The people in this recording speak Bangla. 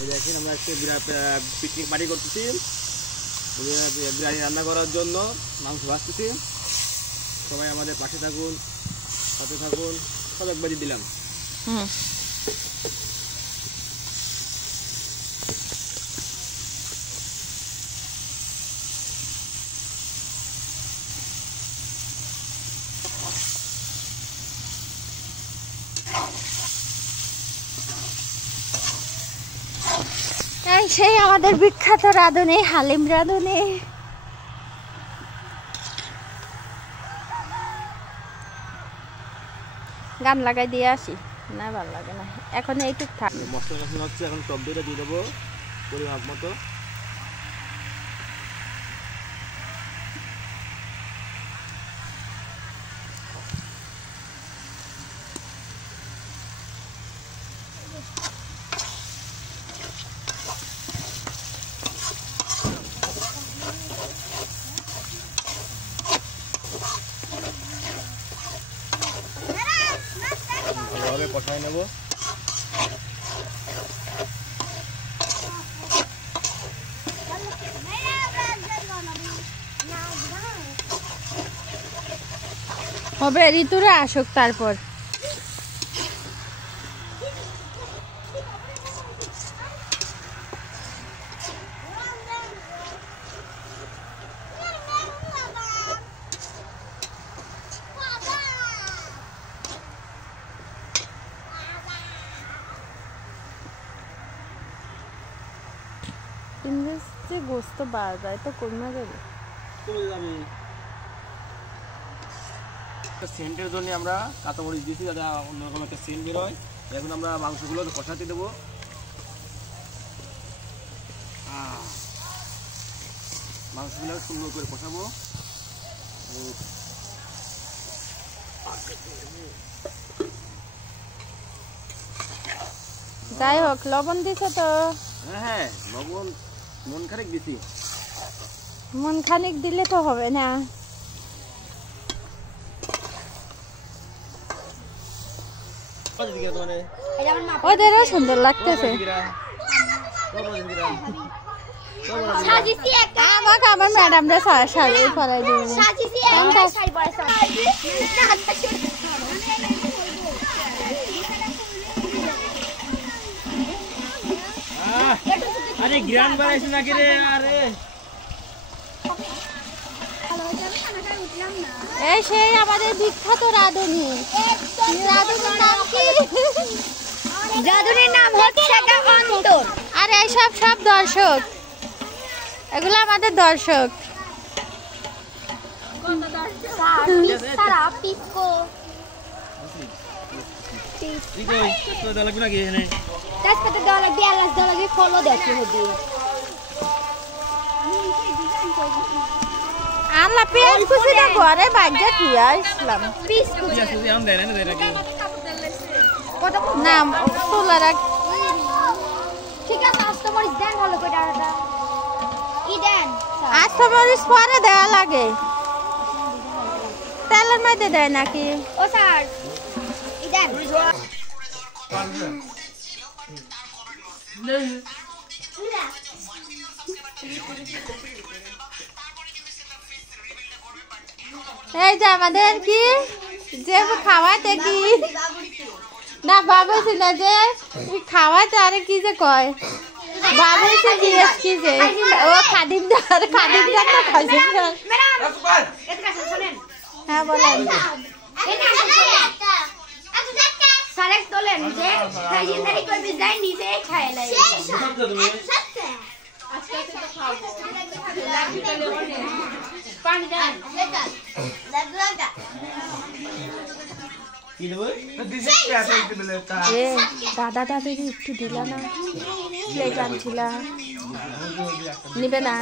এই দেখেন আমরা আজকে পিকনিক পার্টি করতেছি, বিরিয়ানি রান্না করার জন্য মাংস ভাজতেছি। সবাই আমাদের পাশে থাকুন, সাথে থাকুন, সব একবারই দিলাম। সেই আমাদের বিখ্যাত রাঁধুনি হালিম রাঁধুনি। গান লাগাই দিয়ে আসি না, ভালো লাগে না এখন। এইটুক থাক। মশলা কষানো হচ্ছে, এখন টক দইটা দিয়ে দেবো পরিমাপ মতো। ভালোভাবে কষায় নেব। হবে ঋতুরা আসুক তারপর। ইংরেজিতে গোস্ত বাড়ায় তো কমে যাবে। সেন্টের জন্য আমরা কাঁচামরিচ দিয়েছি, যাতে অন্যরকম একটা সেন্ট বের হয়। এখন আমরা মাংসগুলো কষাতে দেবো। মাংসগুলো সুন্দর করে কষাবো। যাই হোক, লবণ দিছো তো? হ্যাঁ, লবণ মন খানিক দিছি। মন খানিক দিলে তো হবে না। ওদেরও সুন্দর লাগতেছে। আমাকে আমার ম্যাডামরা শাড়ি পরাই দিবে। আরে গ্রান বানাইছ নাকি রে? আরে এই সেই আমাদের বিখ্যাত রাঁধুনি। রাঁধুনির নাম কি? রাঁধুনির নাম হচ্ছে অন্তর। আর এইসব সব দর্শক, এগুলো আমাদের দর্শক। আল্লাহ পেঁয়াজ কুচি না ঘরে বাজ্যা থিয়া ইসলাম না তোলা রাখ। ঠিক আছে, আস্তমরিচ দেন ভালো করে। ডাঁটাটা ই দেন। আস্তমরিচ পরে দেওয়া লাগে, তেলের মধ্যে দেয় নাকি? ও স্যার ই দেন। এই যে আমাদের কি যে খাওয়াতে কি না বাবুছি না, যে খাওয়াতে আরে কি যে কয় বাবুছি জিজ্ঞেস কি যে ও খাদিমদার তো খাদিমদার। হ্যাঁ বলেন। সারেক তোলেন যে খাইজিনদারি করবি, যাই নিজে খায় লাই। আজকে তো খাবো। পানি দেন। দাদা দাদি একটু দিলা না, প্লেট আনছিলা নিবে না।